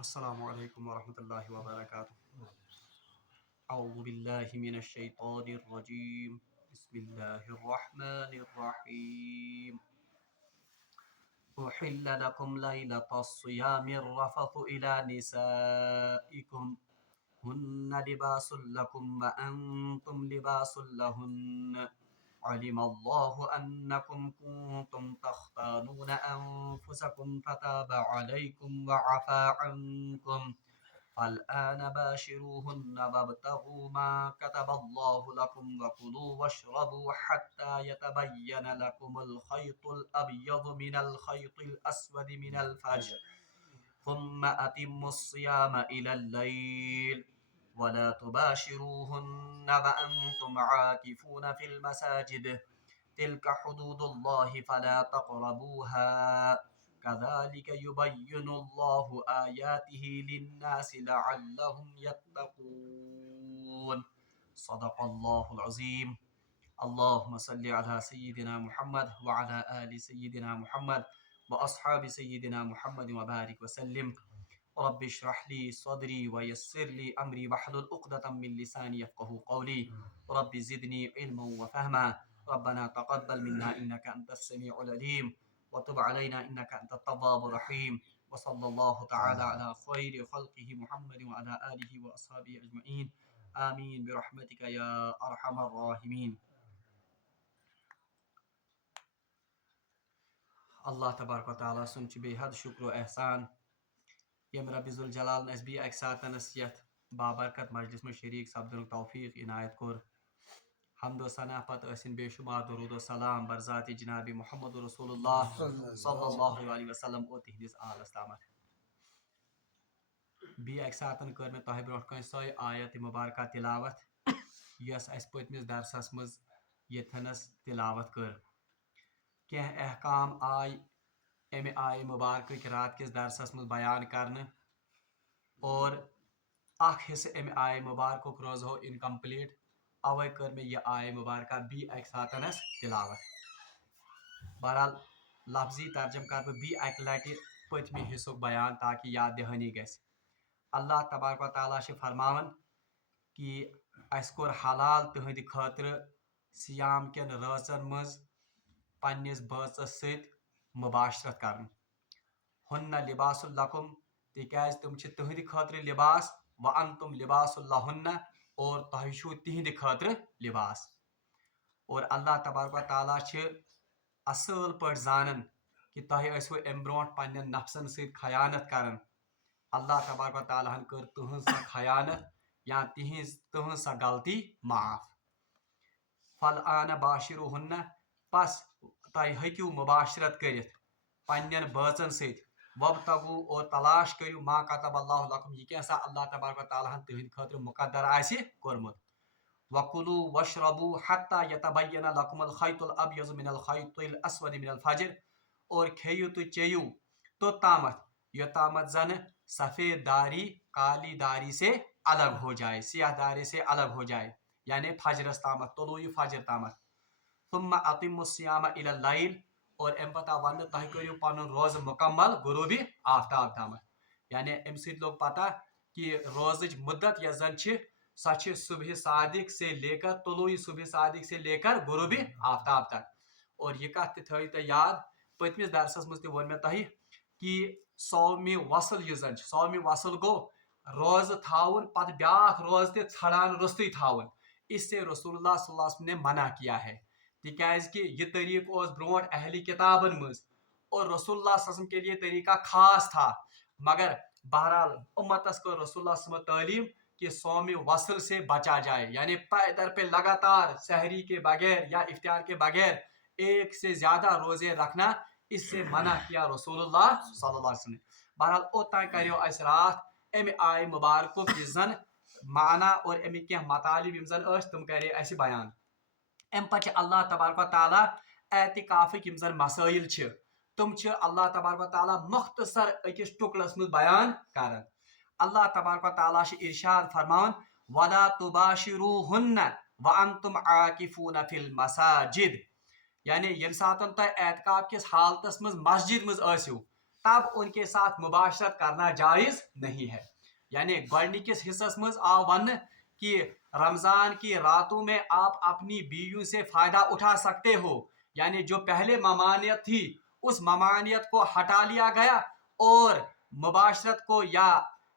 السلام علیکم ورحمۃ اللہ وبرکاتہ اعوذ باللہ من الشیطان الرجیم بسم اللہ الرحمن الرحیم احل لکم لیلۃ الصیام الرفث الی نسائکم ہن لباس لکم وانتم لباس لہن علم اللہ انکم کنتم تختانون انفسکم فتاب علیکم وعفا عنکم فالآن باشروهن وابتغوا ما كتب الله لكم وكلوا واشربوا حتى يتبين لكم الخيط الأبيض من الخيط الأسود من الفجر ثم أتموا الصيام إلى الليل ولا تباشروهن وأنتم عاكفون في المساجد تلك حدود الله فلا تقربوها كذلك يبين الله آياته للناس لعلهم يتقون صدق الله العظيم اللهم صل على سيدنا محمد وعلى آل سيدنا محمد وأصحاب سيدنا محمد وبارك وسلم رب اشرح لي صدري ويسر لي أمري واحلل عقدة من لساني يفقهوا قولي رب زدني علما وفهما ربنا تقبل منا إنك أنت السميع العليم وتب علينا إنك أنت التواب الرحيم وصلى الله تعالى على خير خلقه محمد وعلى آله وأصحابه أجمعين آمين برحمتك يا أرحم الراحمين. اللہ تبارک و تعالیٰ سن بے حد شکر و احسان یم رب ذوالجلال اس بی اکہ ساتنس یتھ بابرکت مجلس میں شریک سپدن توفیق عنایت کور حمد و ثنا پتہ ٲسِن بے شمار درود و سلام برذات جناب محمد رسول اللہ صلی اللہ علیہ وسلم اور تہندس آلس تامت. بی اکہ ساتن کر میں تہ برونٛٹھ کن سۄے آیت مبارکہ تلاوت یس اس پتمس درسس مز یتھنس تلاوت کر. کینٛہہ احکام آئی امہِ آیہِ مبارکٕکۍ رات کِس درسس منٛز بیان کرنہٕ اور اکھ حصہٕ امہِ آیہِ مبارکُک روزہو انکمپلیٹ اوے کر مےٚ یہِ آیہِ مبارکہ بی اکہِ ساتنس تلاوت. بہرحال لفظی ترجم کر بہٕ بی اکہِ لٹہِ پٔتمہِ حصُک بیان تاکہ یاد دہانی گژھِ. اللہ تبارک و تعالیٰ چھِ فرماوان کہ اسہِ کوٚر حلال تٕہنٛدِ خٲطرٕ سیام کٮ۪ن رٲژن منٛز پننس بٲژس سۭتۍ مباشرت کرن. ہن لباس لکم تِکیازِ تِم چھِ تٕہنٛدِ خٲطرٕ لباس وانتم لباس لہن اور تۄہہِ چھُو تِہنٛدِ خٲطرٕ لباس. اور اللہ تبارک و تعالیٰ چھِ اصل پٲٹھۍ زانان کہ تۄہہِ ٲسوٕ امہِ برونٛٹھ پننٮ۪ن نفسن سۭتۍ خیانت کران. اللہ تبارک و تعالیٰ ہن کٔر تٕہنٛز سۄ خیانت یا تٕہنٛز سۄ غلطی معاف. فالآن باشروہن پس تۄہہِ ہیٚکِو مباشرت کٔرِتھ پننٮ۪ن بٲژن سۭتۍ وبتگو اور تلاش کٔرِو ما کتب اللہ لکم یہِ کیٛاہ سا اللہ تبارک و تعالیٰ ہن تٕہنٛدِ خٲطرٕ مقدر آسہِ کوٚرمُت. وکلوا واشربوا حتى يتبين لكم الخيط الابيض من الخيط الاسود من الفجر اور کھیٚیِو تہٕ چیٚیِو توٚتامتھ یوٚتامتھ زن سفید داری کالی داری سے الگ ہو جائے سیاہ داری سے الگ ہو جائے یعنی فجرس تامتھ طلوع فجر تامتھ. ثم اتموا الصيام الى الليل اور ام پتہ ون تہ کٔرِو پنُن روزٕ مکمل غروبی آفتاب تامتھ. یعنی امہِ سۭتۍ لوٚگ پتہ کہ روزٕچ مدت یۄس زن چھِ سۄ چھِ صبح صادق سے لے کر طلوع صبح صادق سے لے کر غروبی آفتاب تک. اور یہ کتھ تہِ تھٲیِو تُہۍ یاد پٔتمِس درسس منٛز تہِ ووٚن مےٚ تۄہہِ کہ صومِ وصل یُس زن چھُ صومِ وصل گوٚو روزٕ تھاوُن پتہٕ بیاکھ روزٕ تہِ ژھانٛڈان روٚستُے تھاوُن. اس سے رسول اللہ صلی اللہ علیہ وسلم نے منع کیا ہے تِکیازِ کہ یہ طریقہ اوس برونٛٹھ اہلِ کتابن منٛز اور رسول اللہ صلی اللہ علیہ وسلم کے لیے طریقہ خاص تھا. مگر بہرحال امتس کر رسول اللہ صلی اللہ علیہ وسلم تعلیم کہ صوم وصل سے بچا جائے یعنی پیدر پہ لگاتار سحری کے بغیر یا افطار کے بغیر ایک سے زیادہ روزے رکھنا اس سے منع کیا رسول اللہ صلی اللہ علیہ وسلم. بہرحال اوتانۍ کریو اسہِ راتھ امہِ آیہِ مبارکُک یُس زن معنی اور امیِکۍ کینٛہہ مطالب یِم زن ٲسۍ تِم کرے اسہِ بیان. امہِ پتہٕ چھِ اللہ تبارک و تعالیٰ اعتکافٕکۍ یِم زن مسٲیل چھِ تِم چھِ اللہ تبارک و تعالیٰ مختصر أکِس ٹُکڑس منٛز بیان کران. اللہ تبارک و تعالیٰ چھِ ارشاد فرماوان ولا تباشروہن وانتم عاکفون فی المساجد یعنی ییٚمہِ ساتن تۄہہِ اعتکاف کِس حالتس منٛز مسجد منٛز ٲسِو तब उनके साथ मुबाशरत करना जायज़ नहीं है। यानी गोडनिकिस हिस्सस मज आव वन कि रमज़ान की रातों में आप अपनी बीवियों से फ़ायदा उठा सकते हो, यानी जो पहले ममानियत थी उस ममानियत को हटा लिया गया और मुबाशरत को या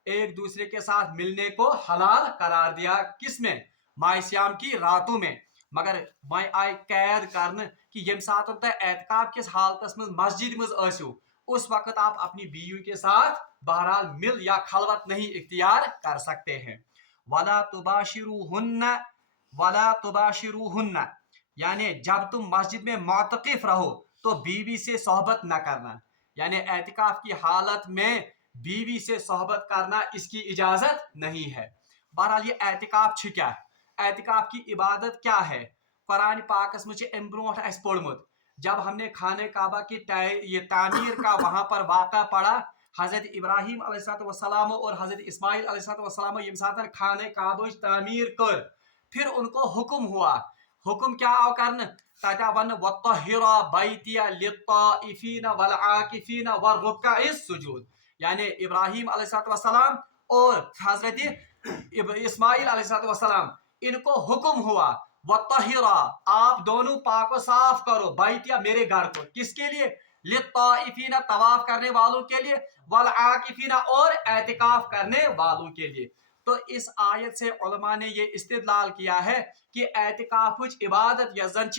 एक दूसरे के साथ मिलने को हलाल करार दिया। किस में? माह सियाम की रातों में। मगर वह आय कैद करन कि यम सात तुम एतकाफ किस हालतस मज मस्जिद मज आसियो उस वक्त आप अपनी बीवियों के साथ बहरहाल मिल या खलवत नहीं इख्तियार कर सकते हैं। वला तुबाशिरूहुन्ना यानी जब तुम मस्जिद में मुअतकिफ रहो तो बीवी से सोहबत न करना, यानी एतिकाफ की हालत में बीवी से सोहबत करना इसकी इजाजत नहीं है। बहरहाल ये एतिकाफ छ क्या है, एतिकाफ की इबादत क्या है? कुरान पाकस में अम ब्रोट अस पोड़मुत जब हमने खाने काबा की ये तामीर का वहां पर वाक़ा पढ़ा, हजरत इब्राहिम अलैहिस्सलाम और हजरत इस्माइल अलैहिस्सलाम यम सातन खाने काबा तामीर कर, फिर उनको हुक्म हुआ, हुक्म क्या आओ करन तता वन वत्तहिरा बैतिया लित्ताइफीन वल आकिफीन व रुक्काइस सुजूद, यानी इब्राहिम अलैहिस्सलाम और हजरत इस्माइल अलैहिस्सलाम इनको हुक्म हुआ वत्तहिरा आप दोनों पाको साफ करो, बैतिया मेरे घर को, किसके लिए? लित्ताइफीन तवाफ करने वालों के लिए, वल आकिफीना और एतिकाफ करने वालों के लिए। तो इस आयत से उलमा ने ये इस्तिदलाल किया है कि एतिकाफ इबादत यजन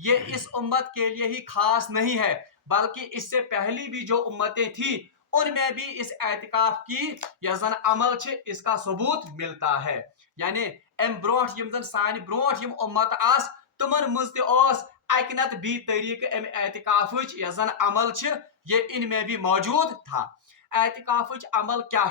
ये इस उम्मत के लिए ही खास नहीं है, बल्कि इससे पहली भी जो उम्मतें थी उनमें भी इस एतिकाफ की यजन अमल इसका सबूत मिलता है। यानी अम ब्रोट यम जन सानि ब्रोट यम उम्मत आस तुमन मज तस अक नत बी तरीक अम एतिकाफ यजन अमल ये इनमें भी मौजूद था। एतिकाफ अमल क्या?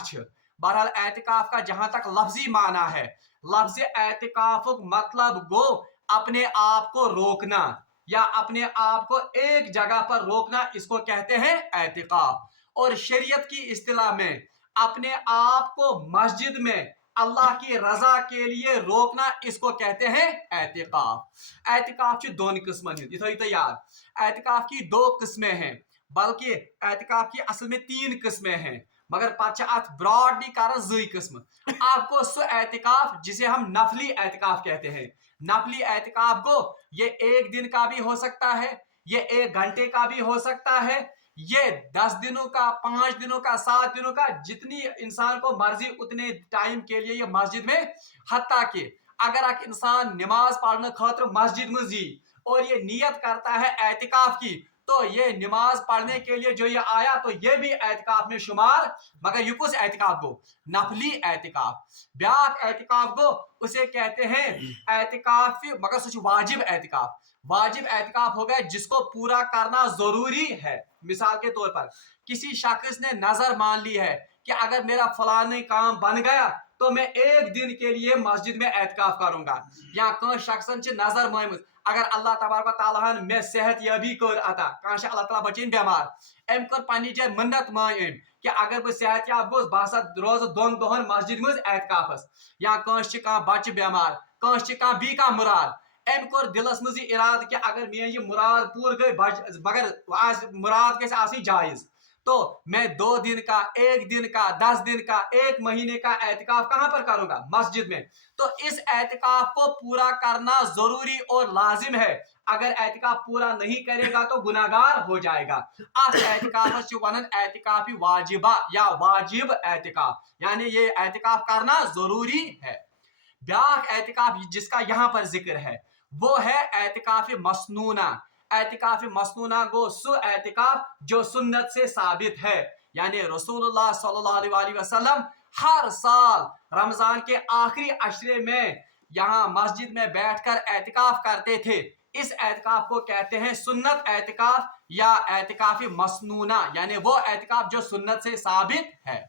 बहरहाल एतिकाफ का जहां तक लफ्जी माना है, लफ्ज एतिकाफ मतलब गो अपने आप को रोकना या अपने आप को एक जगह पर रोकना, इसको कहते हैं एतिकाफ। और शरीयत की इस्तिलाह में अपने आप को मस्जिद में अल्लाह की रजा के लिए रोकना, इसको कहते हैं एतिकाफ। एतिकाफ दोन किस्म तो याद, एतिकाफ की दो किस्में हैं, बल्कि एतिकाफ की असल में तीन किस्में हैं, मगर पत अत ब्रॉडली कर जई किस्म। आपको सो एतिकाफ जिसे हम नफली एतिकाफ कहते हैं, नफली एतिकाफ को ये एक दिन का भी हो सकता है, ये 1 घंटे का भी हो सकता है, ये 10 दिनों का, 5 दिनों का, 7 दिनों का, जितनी इंसान को मर्जी उतने टाइम के लिए ये मस्जिद में, हत्ता कि अगर एक इंसान नमाज पढ़ने खातिर मस्जिद में जी और ये नियत करता है एतिकाफ की, तो ये नमाज पढ़ने के लिए जो ये आया तो ये भी एतिकाफ में शुमार, मगर ये कुछ एतिकाफ को नफली एतिकाफ। ब्याक एतिकाफ को उसे कहते हैं एतिकाफ, मगर सच वाजिब एतिकाफ। वाजिब एतिकाफ हो गया जिसको पूरा करना जरूरी है। मिसाल के तौर पर किसी शख्स ने नजर मान ली है कि अगर मेरा फलाने काम बन गया तो मैं 1 दिन के लिए मस्जिद में एतिकाफ करूंगा, या कौन शख्स नजर मान अगर अल्लाह तबारक तआला मे सेहत याबी कर अता, काश अल्लाह तआला बचन बीमार, एम कर पन्नी जाय मन्नत मान कि अगर बह सेहत याब गोस बह हसा रोज 2 दोहन मस्जिद मज एतिकाफस, या काश कह बच्चे बीमार, काश कह बी कह मुराद, एम कोर दिलस मज इराद कि अगर मे ये मुराद पूर गई मगर मुराद गस आसनी जायज, तो मैं 2 दिन का, 1 दिन का, 10 दिन का, 1 महीने का एतिकाफ कहां पर करूंगा? मस्जिद में। तो इस एतिकाफ को पूरा करना जरूरी और लाजिम है, अगर एतिकाफ पूरा नहीं करेगा तो गुनाहगार हो जाएगा। एतिकाफ वनन एतिकाफी वाजिबा या वाजिब एतिकाफ, यानी ये एतिकाफ करना जरूरी है। ब्याक एतिकाफ जिसका यहाँ पर जिक्र है वो है एतिकाफ मसनूना। एतिकाफ मसनूना गो सो एतिकाफ जो सुन्नत से साबित है, यानी रसूलुल्लाह सल्लल्लाहु अलैहि वसल्लम हर साल रमजान के आखिरी अशरे में यहाँ मस्जिद में बैठकर एतिकाफ करते थे। इस एतिकाफ को कहते हैं सुन्नत एतिकाफ या एतिकाफ मसनूना, यानी वो एतिकाफ जो सुन्नत से साबित है।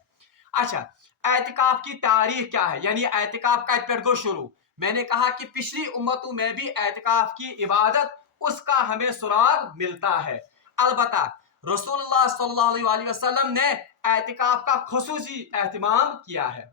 अच्छा, एतिकाफ की तारीख क्या है, यानी एतिकाफ का पेड़ गो शुरू। मैंने कहा कि पिछली उम्मतों में भी एतिकाफ की इबादत उसका हमें सुराग मिलता है। अलबत्ता रसूलुल्लाह सल्लल्लाहु अलैहि वसल्लम ने एतिकाफ का खुसूसी एहतमाम किया है।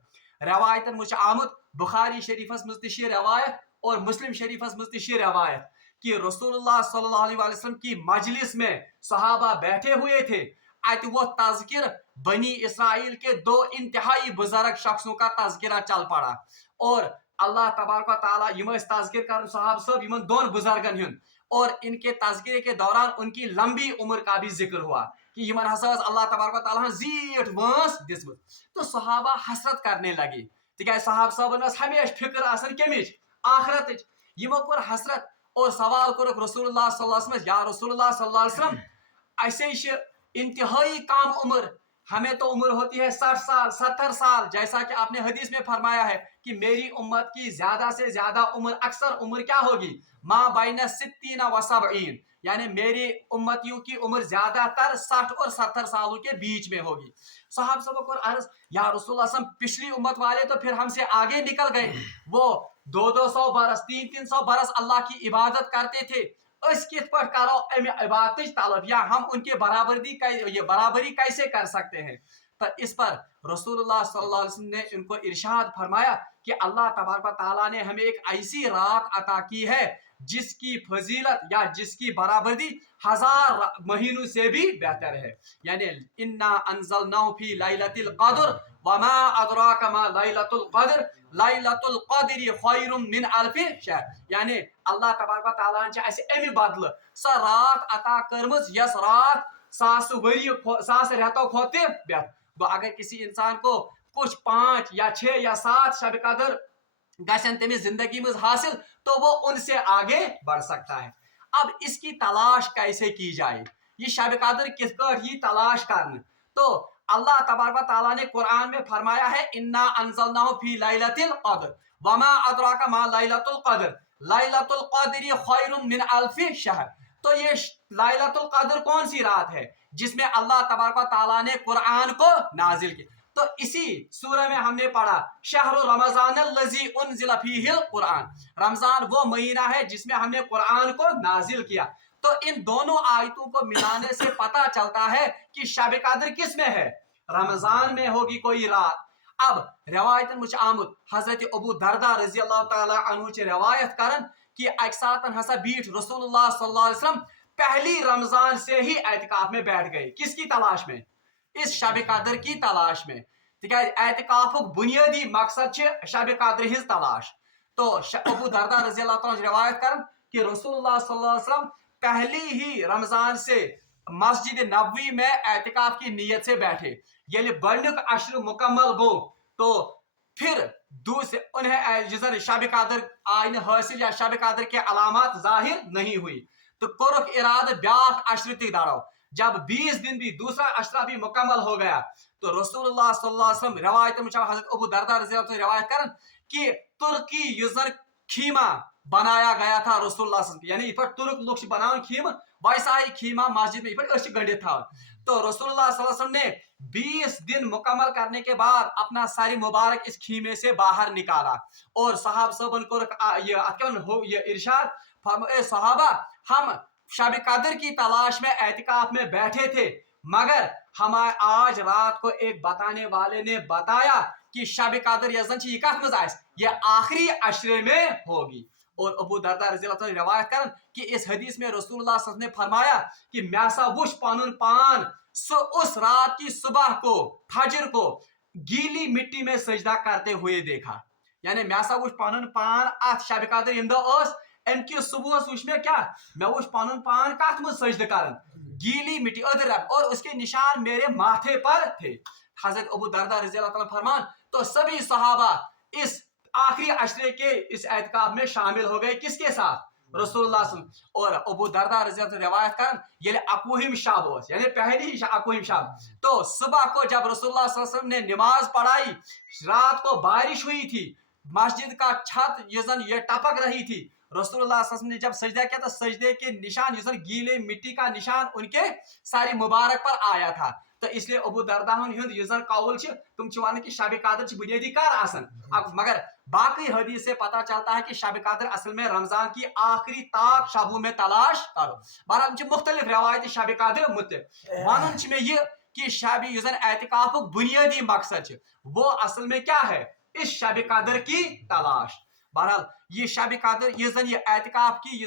रवायतन मुझ आमद बुखारी शरीफस मुस्तिशी रवायत और मुस्लिम शरीफस मुस्तिशी रवायत कि रसूलुल्लाह सल्लल्लाहु अलैहि वसल्लम की मजलिस में सहाबा बैठे हुए थे। अत वो तज़किर बनी इसराइल के 2 इंतहाई बुजुर्ग शख्सों का तज़किरा चल पड़ा और अल्लाह तबारक व तआला यम तज़किर कर साहब सब इन 2 बुजुर्गन हुंद और इनके तज़किरे के दौरान उनकी लंबी उम्र का भी जिक्र हुआ कि यमन हसा अल्लाह तबारक व तआला जीठ वंस दिसमत। तो सहाबा हसरत करने लगे तिक साहब साहबन हमेशा फिक्र आसन कमिच आखरत यमो कोर हसरत और सवाल कोर रसूलुल्लाह सल्लल्लाहु अलैहि वसल्लम या रसूलुल्लाह सल्लल्लाहु अलैहि वसल्लम ऐसे इंतहाई कम उम्र हमें तो उम्र होती है 60 साल 70 साल जैसा कि आपने हदीस में फरमाया है कि मेरी उम्मत की ज्यादा से ज्यादा उम्र अक्सर उम्र क्या होगी माँ बैन 60 व 70 यानी मेरी उम्मतियों की उम्र ज्यादातर 60 और 70 सालों के बीच में होगी। साहब सब को अर्ज या रसूलुल्लाह पिछली उम्मत वाले तो फिर हमसे आगे निकल गए, वो 200 बरस 300 बरस अल्लाह की इबादत करते थे, कित पर करो इबादत तलब या हम उनके बराबरी कैसे कर सकते हैं। तो इस पर रसूलुल्लाह सल्लल्लाहु अलैहि वसल्लम ने उनको इरशाद फरमाया कि अल्लाह तबारक व तआला ने हमें एक ऐसी रात अता की है जिसकी फजीलत या जिसकी बराबरी 1000 महीनों से भी बेहतर है। यानी इन्ना अंज़लनाहु फी लैलतिल क़द्र वमा अदराका मा लैलतुल क़द्र लैलतुल क़द्रि खैरुम मिन अल्फि शहर। यानी अल्लाह तबारक व तआला ने ऐसे एमि बदल स रात अता करमज यस रात 100 वरी 100 रेतों खोते बेहतर। तो अगर किसी इंसान को कुछ 5 या 6 या 7 शब कदर गशन तमिस जिंदगी में हासिल तो वो उनसे आगे बढ़ सकता है। अब इसकी तलाश कैसे की जाए, ये शब कदर किस पर ही तलाश करना, तो अल्लाह तबारक व तआला ने कुरान में फरमाया है इन्ना अंज़लनाहु फी लैलतिल क़द्र वमा अदराका मा लैलतुल क़द्र लैलतुल क़द्रि खैरुम मिन अल्फि शहर। तो ये लैलतुल क़द्र कौन सी रात है जिसमें अल्लाह तबारक व तआला ने कुरान को नाजिल किया। तो इसी सूरह में हमने पढ़ा शहरु रमज़ानल्लज़ी उन्ज़िला फ़ीहिल कुरान, रमजान वो महीना है जिसमें हमने कुरान को नाजिल किया। तो इन दोनों आयतों को मिलाने से पता चलता है कि शब कद्र किस में है, रमजान में होगी कोई रात। अब रवायत मुझ आमुद हजरत अबू दरदा रजी अल्लाह ताला अन्हु च रवायत करन कि एक साथ हसा बीठ रसूलुल्लाह सल्लल्लाहु अलैहि वसल्लम पहली रमजान से ही एतिकाफ में बैठ गए। किसकी तलाश में, इस शब कद्र की तलाश में। एतिकाफुक बुनियादी मकसद शब कद्र हिज तलाश। तो अबू दरदा रज़ी अल्लाह तआला रिवायत कर कि रसूलुल्लाह सल्लल्लाहु अलैहि वसल्लम पहली ही रमजान से मस्जिद नबवी में एतिकाफ की नीयत से बैठे। ये बड़नुक अशर मुकम्मल गो तो फिर दूसरे उन्हें शब कद्र आय हासिल या शब कद्र के अलामत जाहिर नहीं हुई तो कोरुक इराद ब्याख अशर तक दाड़ो। जब 20 दिन भी दूसरा अशरा भी मुकम्मल हो गया तो रसूलुल्लाह सल्लल्लाहु अलैहि वसल्लम रवायत में हजरत अबू दरदा रज़ी अल्लाह रवायत करन कि तुर्की युजर खीमा बनाया गया था रसूलुल्लाह सल्लल्लाहु अलैहि वसल्लम, यानी इफर तुर्क लोग बनावन खीमा वैसा ही खीमा मस्जिद में इफर अश गंडित था। तो रसूलुल्लाह सल्लल्लाहु अलैहि वसल्लम ने 20 दिन मुकम्मल करने के बाद अपना सारी मुबारक इस खीमे से बाहर निकाला और सहाब सबन को ये इरशाद फरमाया सहाबा हम शब कद्र की तलाश में एतिकाफ में बैठे थे मगर हमारे आज रात को एक बताने वाले ने बताया कि शब कद्र ये आखिरी अशरे में होगी। और अबू दरदा रज़ी अल्लाह तआला रवायत कर कि इस हदीस में रसूलुल्लाह सल्लल्लाहु अलैहि वसल्लम ने फरमाया कि मैसा वुश पानुन पान उस रात की सुबह को फजर को गीली मिट्टी में सजदा करते हुए देखा। यानी मैसा वुश पानुन पान अत शब कद्र यम दो सुबह वुश में क्या मैं वुश पानुन पान कत मज सजद कर गीली मिट्टी अदर और उसके निशान मेरे माथे पर थे। हजरत अबू दरदा रज़ी अल्लाह तआला फरमान तो सभी सहाबा इस आखिरी अशरे के इस एतिकाफ में शामिल हो गए। किसके साथ, रसूलुल्लाह सल्लल्लाहु अलैहि वसल्लम। और अबू दरदा रज़ी अल्लाह तआला रवायत कर ये अकुहिम शाब यानी पहली ही अकुहिम शाब। तो सुबह को जब रसूलुल्लाह सल्लल्लाहु अलैहि वसल्लम ने नमाज पढ़ाई, रात को बारिश हुई थी, मस्जिद का छत ये टपक रही थी, रसूलुल्लाह सल्लल्लाहु अलैहि वसल्लम ने जब सजदा किया तो सजदे के निशान गीले मिट्टी का निशान उनके सारी मुबारक पर आया था। तो इसलिए अबू दरदा कौल तुम वन कि शब कद्र बुनियादी कर आसन। मगर बाकी हदीस से पता चलता है कि शब कद्र असल में रमजान की आखिरी ताक शबों में तलाश करो। बहरहाल मुख्तलिफ रवायत शब कद्र मुतलिफ वन में ये कि शब एतिकाफुक बुनियादी मकसद वो असल में क्या है, इस शब कद्र की तलाश। बहरहाल ये शब कद्र ये एतिकाफ की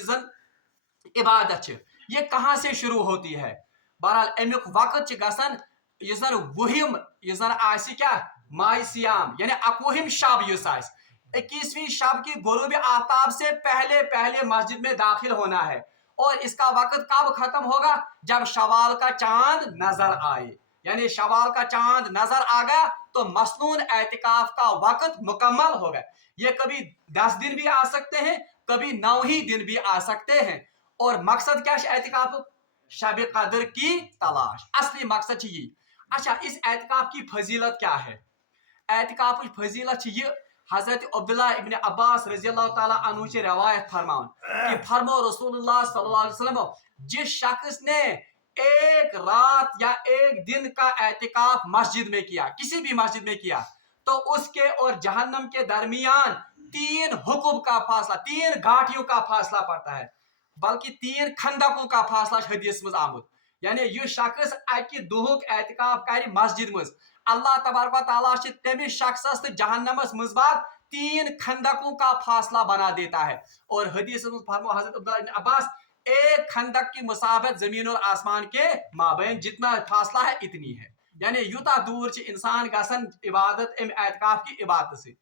इबादत ये कहाँ से शुरू होती है, बहरहाल अमुक वक्त गसान यस जन वुहिम यस जन आसि क्या माह सियाम यानी 21 शब यस आसि 21वीं शब की गुरूब आफ्ताब से पहले पहले मस्जिद में दाखिल होना है और इसका वक्त कब खत्म होगा जब शवाल का चांद नजर आए यानी शवाल का चांद नजर आ गया तो मसनून एतिकाफ का वक्त मुकम्मल हो गया। ये कभी 10 दिन भी आ सकते हैं, कभी 9 ही दिन भी आ सकते हैं। और मकसद क्या है एतिकाफ? शब कदर की तलाश, असली मकसद ये। अच्छा, इस एतिकाफ की फजीलत क्या है? एतिकाफ की फजीलत ये हजरत अब्दुल्लाह इब्न अब्बास रज़ियल्लाहु ताला अन्हु से रवायत फरमान कि फरमो रसूलुल्लाह सल्लल्लाहु अलैहि वसल्लम जिस शख्स ने एक रात या एक दिन का एतिकाफ मस्जिद में किया, किसी भी मस्जिद में किया, तो उसके और जहन्नम के दरमियान 3 हुक्म का फासला, 3 घाटियों का फासला पड़ता है, बल्कि 3 खंदकों का फासला हदीस में आमुद। यानी यह शख्स अकि दुहुक एतिकाफ कर मस्जिद में, अल्लाह तबारक व तआला तमिस शख्सस तो जहन्नमस मज 3 खंदकों का फासला बना देता है। और हदीस में फरमाया हजरत अब्दुल्लाह इब्न अब्बास, एक खंदक की मुसाफत जमीन और आसमान के माबैन जितना फासला है इतनी है। यानी यूता दूर इंसान गसन इबादत एतिकाफ की इबादत से।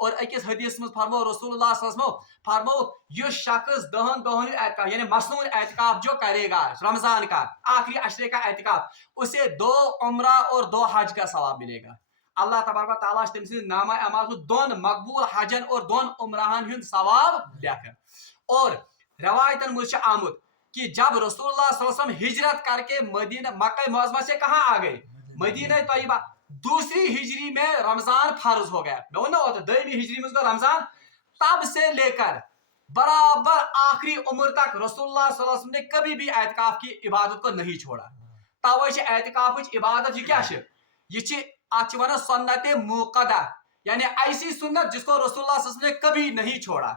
और अकिस हदीस में फरमो रसूलुल्लाह सल्लल्लाहु अलैहि वसल्लम फरमो यो शख्स 10 दोहन एतिकाफ यानी मसनून एतिकाफ जो करेगा रमजान का आखिरी अशरे का एतिकाफ, उसे 2 उम्रा और 2 हज का सवाब मिलेगा। अल्लाह तबारक व तआला तम से नामा अमाल 2 मकबूल हजन और 2 उम्राहन हुंद सवाब लेकर। और रवायतन मुझे आमुद कि जब रसूलुल्लाह सल्लल्लाहु अलैहि वसल्लम हिजरत करके मदीना मक्का मुअज़्ज़मा से कहाँ आ गए? मदीना तैयबा। दूसरी हिजरी में रमजान फर्ज हो गया। मैं ना होता 2वीं हिजरी में रमजान, तब से लेकर बराबर आखिरी उम्र तक रसूलुल्लाह सल्लल्लाहु अलैहि वसल्लम ने कभी भी एतिकाफ की इबादत को नहीं छोड़ा। तवे एतिकाफ इबादत क्या ये सुन्नत मुक़द्दा, यानी ऐसी सुन्नत जिसको रसूलुल्लाह सल्लल्लाहु अलैहि वसल्लम ने कभी नहीं छोड़ा।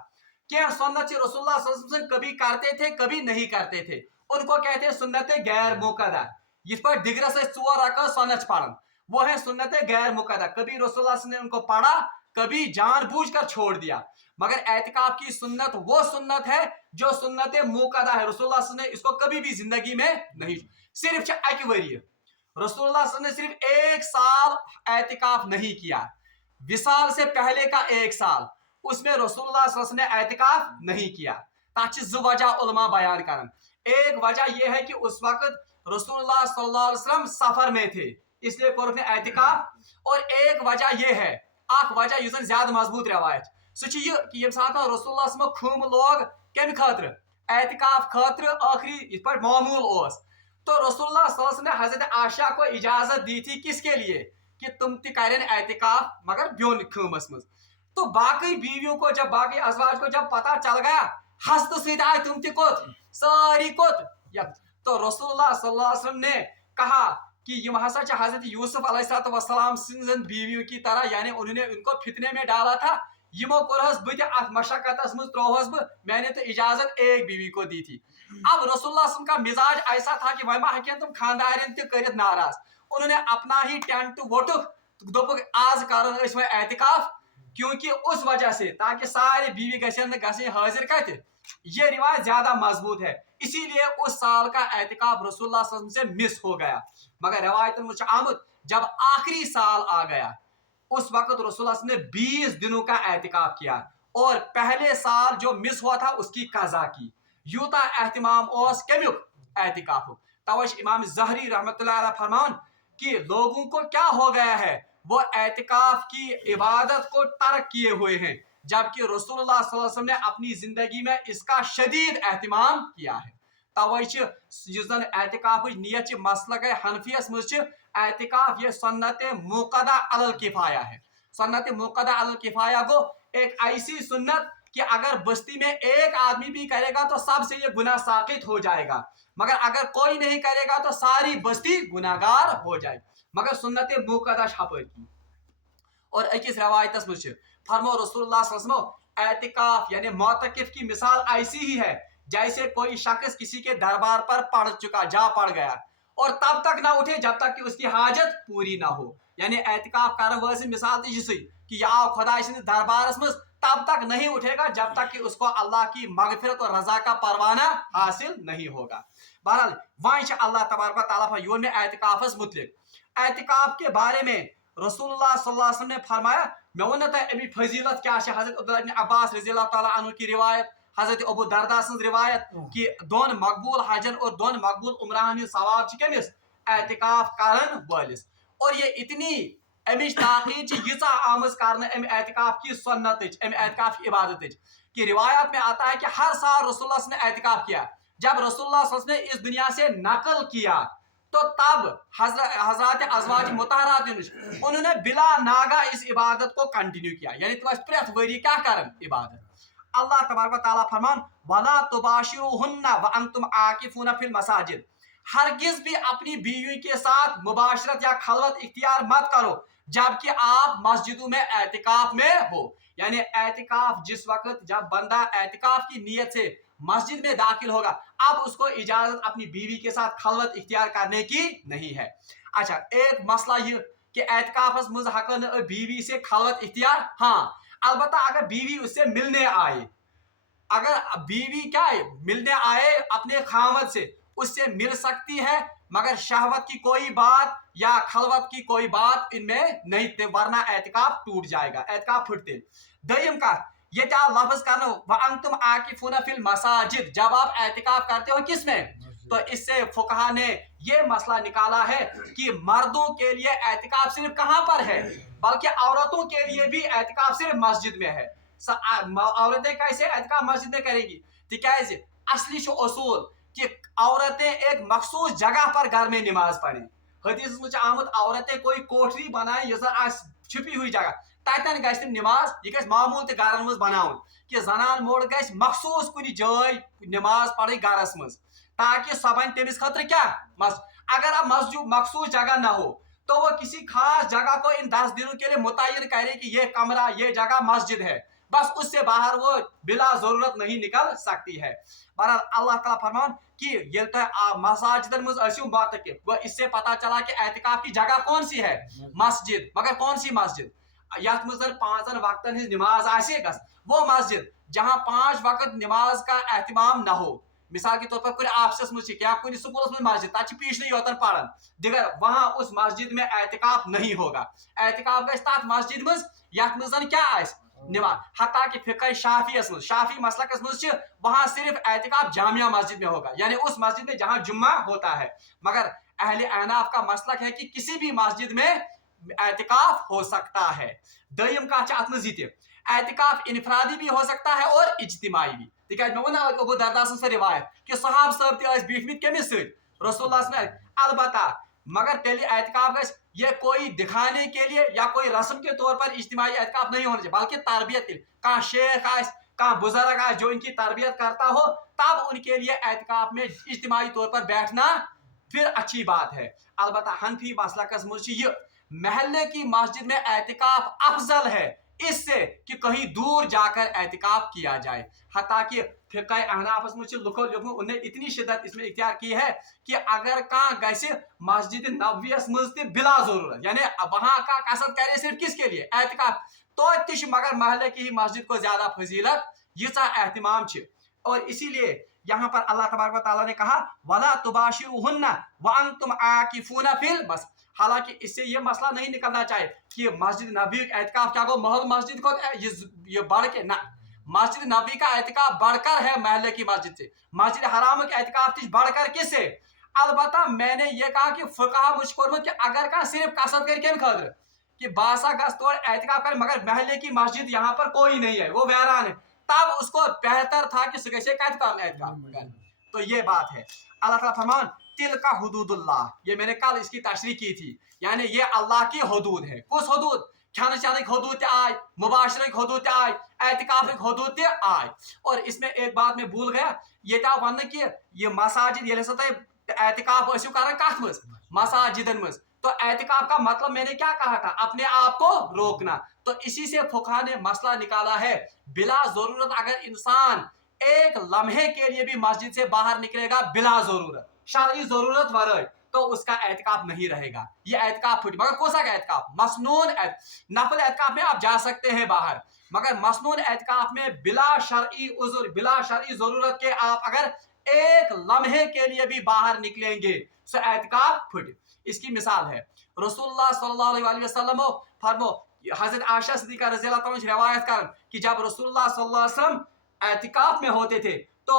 क्या सुन्नत रसूलुल्लाह सल्लल्लाहु अलैहि वसल्लम कभी करते थे, कभी नहीं करते थे, उनको कहते हैं सुन्नत गैर मुक़द्दा। इस पर डिग्रा से 4 रकात सुन्नत पढ़न, वो है सुन्नत गैर मुक़द्दा। कभी रसूलुल्लाह सल्लल्लाहु अलैहि वसल्लम ने उनको पढ़ा, कभी जानबूझकर छोड़ दिया। मगर एतिकाफ की सुन्नत वो सुन्नत है जो सुन्नत मुक़द्दा है। रसूलुल्लाह सल्लल्लाहु अलैहि वसल्लम ने इसको कभी भी जिंदगी में नहीं, सिर्फ एक वरी रसूलुल्लाह सल्लल्लाहु अलैहि वसल्लम ने सिर्फ 1 साल एतिकाफ नहीं किया। विसाल से पहले का 1 साल उसमें रसूलुल्लाह सल्लल्लाहु अलैहि वसल्लम ने एतिकाफ नहीं किया। ताकि 2 वजह उलमा बयान करन। एक वजह यह है कि उस वक्त रसूलुल्लाह सल्लल्लाहु अलैहि वसल्लम सफर में थे, इसलिए कोरने एतिकाफ। और एक वजह यह है, एक वजह युजन ज्यादा मजबूत रवायत सो कि यम साथ रसूलुल्लाह सल्लल्लाहु अलैहि वसल्लम खुम लोग कम खातिर एतिकाफ खातिर आखिरी इस पर मामूल ओस, तो रसूलुल्लाह सल्लल्लाहु अलैहि वसल्लम ने हजरत आयशा को इजाजत दी थी किसके लिए कि तुम ति करें एतिकाफ मगर ब्योन खुमस मज। तो बाकी बीवियों को जब बाकी अजवाज को जब पता चल गया हस्त सीध आए तुम ति कोत सारी कोत, तो रसूलुल्लाह सल्लल्लाहु अलैहि वसल्लम ने कहा कि यम हसा हजरत यूसुफ अलैहिस्सलाम सिंह बीवियों की तरह, यानी उन्होंने उनको फितने में डाला था। यमो कोरहस बत मशक्कतस मज त्रोहस मैंने तो इजाजत एक बीवी को दी थी। अब रसूलुल्लाह सल्लल्लाहु अलैहि वसल्लम का मिजाज ऐसा था कि वह मा तुम खानदारन त नाराज, उन्होंने अपना ही टेंट वोटुक दोपुक आज कर एतिकाफ, क्योंकि उस वजह से ताकि सारे बीवी गए हाजिर कहते, ये रिवाज ज्यादा मजबूत है, इसीलिए उस साल का एतिकाफ रसूलुल्लाह सल्लल्लाहु अलैहि वसल्लम से मिस हो गया। मगर रवायत मुझे आमद जब आखिरी साल आ गया उस वक्त रसूलुल्लाह सल्लल्लाहु अलैहि वसल्लम ने 20 दिनों का एतिकाफ किया और पहले साल जो मिस हुआ था उसकी कज़ा की। यूता एहतिमाम ओस कमुक एतिकाफ। तवश इमाम ज़हरी रहमतुल्लाह अलैह फरमान कि लोगों को क्या हो गया है, वो एतिकाफ की इबादत को तर्क किए हुए हैं, जबकि रसूलुल्लाह सल्लल्लाहु अलैहि वसल्लम ने अपनी जिंदगी में इसका शदीद एहतिमाम किया है। तवे एतिकाफ नियत मसलक हनफियस मज एतिकाफ ये सुन्नत मुक़द्दा अलल किफ़ाया है। सुन्नत मुक़द्दा अलल किफ़ाया गो एक ऐसी सुन्नत कि अगर बस्ती में एक आदमी भी करेगा तो सबसे ये गुनाह साकित हो जाएगा, मगर अगर कोई नहीं करेगा तो सारी बस्ती गुनाहगार हो जाए। मगर सुन्नत मुक़द्दा छापर की। और अकिस रवायत मुझ फरमो रसूलुल्लाह सल्लल्लाहु अलैहि वसल्लम एतिकाफ यानी मोतकिफ की मिसाल ऐसी ही है जैसे कोई शख्स किसी के दरबार पर पड़ गया और तब तक ना उठे जब तक कि उसकी हाजत पूरी ना हो। यानी एतिकाफ कर मिसाल कि यह आव खुदा दरबारस मज तब तक नहीं उठेगा जब तक कि उसको अल्लाह की मगफिरत और रजा का परवाना हासिल नहीं होगा। बहरहाल वह अल्लाह तबारक व तआला योन में एतिकाफस मुतलिक एतिकाफ के बारे में रसूलुल्लाह सल्लल्लाहु अलैहि वसल्लम ने फरमाया, मैं वन अमी फजीलत क्या है। हजरत अब्दुल्लाह इब्न अब्बास रज़ियल्लाहु तआला अन्हु की रिवायत, हजरत अबू दरदा सं रिवायत कि दोन मकबूल हजन और दोन मकबूल उमराहन सवाब कमिस एतिकाफ करन वालिस। और ये इतनी अमिच ताकीद यीचा आमज करने अम एतिकाफ की सुन्नत अम एतिकाफ की इबादत कि रिवायत में आता है कि हर साल रसूलुल्लाह ने एतिकाफ किया। जब रसूलुल्लाह ने इस दुनिया से नकल किया तो तब हजरत अज़वाज मुतहरात उन्होंने बिला नागा इस इबादत को कंटिन्यू किया, यानी तुम प्रत वरी क्या करन इबादत। अल्लाह तबारक व तआला फरमान वला तुबाशिरुहुन्ना व अंतुम आकिफूना फिल मसाजिद, हरगिज भी अपनी बीवी के साथ मुबाशरत या खलवत इख्तियार मत करो जबकि आप मस्जिदों में एतिकाफ में हो। यानी एतिकाफ जिस वक्त जब बंदा एतिकाफ की नीयत से मस्जिद में दाखिल होगा, अब उसको इजाजत अपनी बीवी के साथ खलवत इख्तियार करने की नहीं है। अच्छा, एक मसला ये कि एतिकाफस मुझ हकन बीवी से खलवत इख्तियार, हाँ अलबत्ता अगर बीवी उससे मिलने आए, अगर बीवी क्या है मिलने आए अपने खामद से, उससे मिल सकती है, मगर शहवत की कोई बात या खलवत की कोई बात इनमें नहीं, वरना एतिकाफ टूट जाएगा, एतिकाफ फुटते। दयम का ये क्या लफ्ज करना व अंतुम आकिफूना फिल मसाजिद, जब आप एतिकाफ करते हो किस में, तो इससे फुकहा ने ये मसला निकाला है कि मर्दों के लिए एतिकाफ सिर्फ कहां पर है, बल्कि औरतों के लिए भी एतिकाफ सिर्फ मस्जिद में है। औरतें कैसे एतिकाफ मस्जिद में करेंगी, तिकाज असली उसूल कि औरतें एक मखसूस जगह पर घर में नमाज पढ़ें। हदीस में आमद औरतें कोई कोठरी बनाए छुपी हुई जगह ततन गस नमाज, यह गस मामूल ते घर मज बनाउन कि जनान मोड़ गस मखसूस कुछ जाय नमाज पढ़ी घरस मज, ताकि सह बन तमिस खतर क्या अगर अब मस्जिद मखसूस जगह ना हो तो वो किसी खास जगह को इन 10 दिनों के लिए मुतय्यन करे कि ये कमरा ये जगह मस्जिद है, बस उससे बाहर वो बिला जरूरत नहीं निकल सकती है। बहरहाल अल्लाह ताला फरमान कि ये मसाजिदन मज असियो बात के वो इससे पता चला कि एतिकाफ की जगह कौन सी है, मस्जिद। मगर कौन सी मस्जिद, यथ मज 5 वक्तन हिज नमाज आसे गस, वो मस्जिद जहां 5 वक्त नमाज का एहतमाम न हो। मिसाल के तौर पर कुछ ऑफिस में या कुछ स्कूल में मस्जिद तक पीछे योतन पढ़न दिगर, वहां उस मस्जिद में एतिकाफ नहीं होगा। एतिकाफ गस तथ मस्जिद मज यथ मज क्या आस नमाज, हत्ता कि फिक़ह शाफियस मज शाफी मसलकस मज वहां सिर्फ एतिकाफ जामिया मस्जिद में होगा, यानी उस मस्जिद में जहां जुम्मा होता है। मगर अहले अहनाफ का मसलक है कि किसी भी मस्जिद में एतिकाफ हो सकता है। दयम का अत मज एतिकाफ इनफरादी भी हो सकता है और इज्तिमाई भी। तिकाज मैं वना अबू दरदा से रिवायत कि सहाब सब बिठमित कमिस रसूलुल्लाह ने, अलबत्ता मगर तेली एतिकाफ गस ये कोई दिखाने के लिए या कोई रस्म के तौर पर इज्तिमाई एतिकाफ नहीं होना चाहिए, बल्कि तरबियत के लिए कहाँ शेख आस कहाँ बुजुर्ग आस जो इनकी तरबियत करता हो, तब उनके लिए एतिकाफ में इज्तिमाई तौर पर बैठना फिर अच्छी बात है। अलबत्ता हनफी मसलकस मुझ ये महल्ले की मस्जिद में एतिकाफ अफजल है इससे कि कहीं दूर जाकर एतिकाफ किया जाए। हत्ता कि फिक़ह अहनाफ में लुको लोगों उन्हें इतनी शिद्दत इसमें इख्तियार की है कि अगर कहाँ गैसे मस्जिद नबवियस मज बिला जरूरत, यानी वहां का कसद करे सिर्फ किसके लिए, एतिकाफ, तो तिश मगर महल्ले की ही मस्जिद को ज्यादा फजीलत यीचा एहतमाम और इसीलिए यहाँ पर अल्लाह तबारक व तआला ने कहा वला तुबाशिरुहुन्ना व अंतुम आकिफूना फिल मस्जिद। हालांकि इससे ये मसला नहीं निकलना चाहिए कि मस्जिद नबी एतिकाफ क्या को महल मस्जिद को ये बढ़ के ना, मस्जिद नबी का एतिकाफ बढ़कर है महल्ले की मस्जिद से, मस्जिद हराम का एतिकाफ बढ़कर किससे। अलबत्ता मैंने ये कहा कि फुकहा मुझको कि अगर का सिर्फ कसद कर के खतर कि बासा गस तोड़ एतिकाफ कर मगर महल्ले की मस्जिद यहाँ पर कोई नहीं है, वो वैरान है, तब उसको बेहतर था कि कैसे कैद करना एतिकाफ। तो ये बात है। अल्लाह ताला फरमान तिल का हुदूदुल्लाह, ये मैंने कल इसकी तशरीह की थी, यानी ये अल्लाह की हदूद है। कुछ हदूद खान चान हदूद आय, मुबाशर हदूद आय, एतिकाफ हदूद आय। और इसमें एक बात मैं भूल गया, ये क्या वन कि ये मसाजिद ये एतिकाफ कर कथ मज मसाजिदन मज, तो एतिकाफ का मतलब मैंने क्या कहा था, अपने आप को रोकना। तो इसी से फुकहा ने मसला निकाला है बिला जरूरत अगर इंसान एक लम्हे के लिए भी मस्जिद से बाहर निकलेगा बिला जरूरत शरई जरूरत वरय, تو उसका एतकाफ नहीं रहेगा, ये एतकाफ फुट। मगर कौन सा एतकाफ? मसनून नफल एतकाफ में आप जा सकते हैं बाहर, मगर मसनून एतकाफ में बिला शरई उज़्र, बिला शरई जरूरत के आप अगर एक लम्हे के लिए भी बाहर निकलेंगे तो एतकाफ फुट। इसकी मिसाल है रसूलुल्लाह सल्लल्लाहु अलैहि वसल्लम फरमो, हजरत आयशा सिद्दीका रज़ियल्लाहु अन्हा रिवायत कर कि जब रसूलुल्लाह सल्लल्लाहु अलैहि वसल्लम एतिकाफ में होते थे तो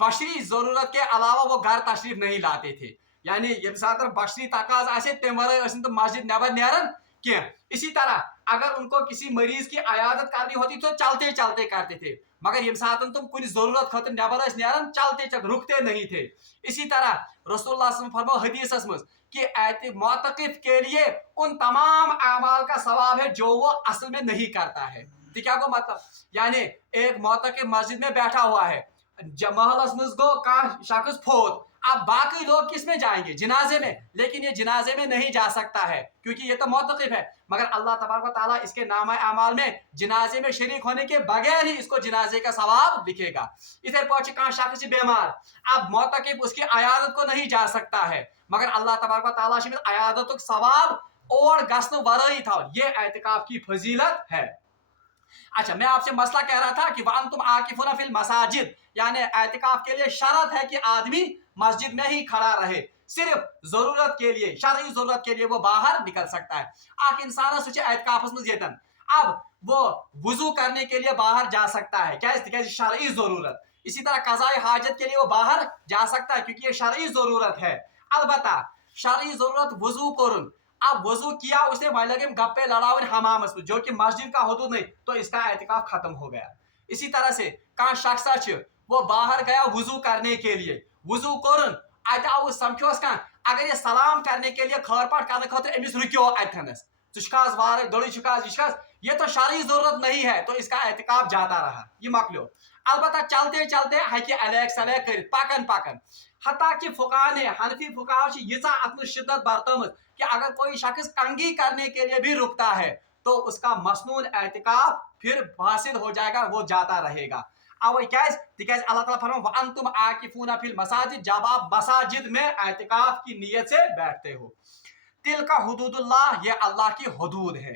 बशरी जरूरत के अलावा वो घर तशरीफ नहीं लाते थे। यानी ये साथ बशरी तकाज आसे तम वरन तो मस्जिद नेबर नेरन क्या। इसी तरह अगर उनको किसी मरीज की अयादत करनी होती तो चलते चलते करते थे, मगर ये साथ तुम कुछ जरूरत खतर नेबर नेरन चलते चलते रुकते नहीं थे। इसी तरह रसूलुल्लाह सल्लल्लाहु अलैहि वसल्लम फरमाओ हदीस में कि मुअतकिफ के लिए उन तमाम अमाल का सवाब है जो वो असल में नहीं करता है। तो क्या को मतलब, यानी एक मुअतकिफ मस्जिद में बैठा हुआ है, महलस मज गो का शख्स फोत, अब बाकी लोग किस में जाएंगे? जिनाजे में, लेकिन ये जिनाजे में नहीं जा सकता है क्योंकि ये तो मुअतकिफ है। मगर अल्लाह तबारक व तआला इसके नामा अमाल में जिनाजे में शरीक होने के बगैर ही इसको जिनाजे का सवाब लिखेगा। इधर पहुंचे कहाँ शख्स बीमार, अब मुअतकिफ उसकी अयादत को नहीं जा सकता है, मगर अल्लाह तबारक व तआला से अयादत का सवाब और गस्न वराई था। ये एतिकाफ की फजीलत है। अच्छा, मैं आपसे मसला कह रहा था कि वान तुम आकिफुना फिल मसाजिद, यानी एतिकाफ के लिए शर्त है कि आदमी मस्जिद में ही खड़ा रहे, सिर्फ जरूरत के लिए, शरई जरूरत के लिए वो बाहर निकल सकता है। आख इंसान सोचे एतिकाफस में जेतन, अब वो वुजू करने के लिए बाहर जा सकता है, क्या शरई जरूरत। इसी तरह कज़ाए हाजत के लिए वो बाहर जा सकता है क्योंकि ये शरई जरूरत है। अलबत्ता शरई जरूरत वुजू करुन, अब वजू किया उसने वह लगे गप्पे लड़ावन हमामस में जो कि मस्जिद का हुदूद नहीं, तो इसका एतिकाफ खत्म हो गया। इसी तरह से कहाँ शख्स वो बाहर गया वजू करने के लिए, वजू करन अत समझोस कह अगर ये सलाम करने के लिए खर पाट करने खतर अमिस रुको अथनस चुकाज वार दड़ी चुकाज, ये तो शरई जरूरत नहीं है, तो इसका एतिकाफ जाता रहा, ये मकलो। अलबत्ता चलते चलते हकि अलग सलग कर पकन पकन, हता कि फुकाहा ने हनफी फुकाहा यीचा अत शिद्दत बरतमत कि अगर कोई शख्स कंगी करने के लिए भी रुकता है तो उसका मसनून एतिकाफ फिर हासिल हो जाएगा, वो जाता रहेगा। अब क्या अल्लाह ताला फरमाता है वअंतुम आकिफूना फिल मसाजिद, जब आप मसाजिद में एतिकाफ की नीयत से बैठते हो। तिल का हुदूदुल्लाह, ये अल्लाह की हुदूद है।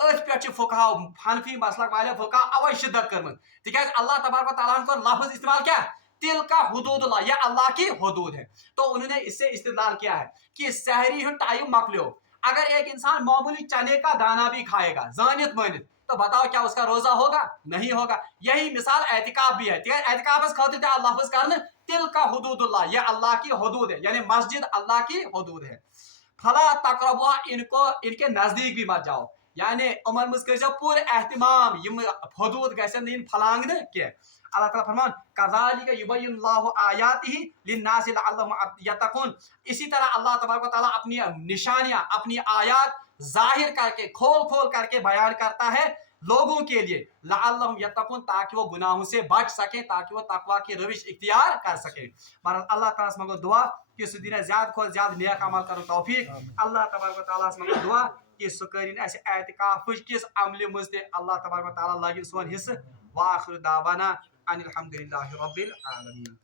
अथ पे फुकहा हनफी मसलक वाले फुकहा अवै शिद्दत करमत, तिकाज अल्लाह तबारक व तआला को लफ्ज इस्तेमाल क्या, तिल का हुदूदुल्लाह, ये अल्लाह की हुदूद है। तो उन्होंने इससे इस्तेदलाल किया है कि सहरी टाइम मकलो, अगर एक इंसान मामूली चने का दाना भी खाएगा जानित मानित, तो बताओ क्या उसका रोजा होगा? नहीं होगा। यही मिसाल एतिकाफ भी है। एतिकाफ खातिर लफ्ज कर तिल का हुदूदुल्लाह, ये अल्लाह की हुदूद है, यानी मस्जिद अल्लाह की हुदूद है। फला तकरबुहा, इनको इनके नजदीक भी मत जाओ, यानी उमर मुझ कर पूरे एहतमाम यम हुदूद गसन इन फलांग के। अल्लाह ताला फरमान कज़ालिका युबय्यिनुल्लाहु आयातिही लिन्नासि लअल्लहुम यत्तक़ून, इसी तरह अल्लाह तबारक व तआला अपनी निशानियां, अपनी आयात जाहिर करके खोल खोल करके बयान करता है लोगों के लिए, लअल्लहुम यत्तक़ून, ताकि वो गुनाहों से बच सके, ताकि वो तकवा की रविश इख्तियार कर सके। बहरहाल अल्लाह ताला से मांगो दुआ कि इस दिन ज्यादा को ज्यादा नेक अमल करो तौफीक। अल्लाह तबारक व तआला से मांगो दुआ कि सुकरीन ऐसे एतिकाफ किस अमल मुझ अल्लाह तबारक व तआला लगे सोन हिस्स। व आखिर दावाना अनिल हम्दुलिल्लाहि रब्बिल आलमीन।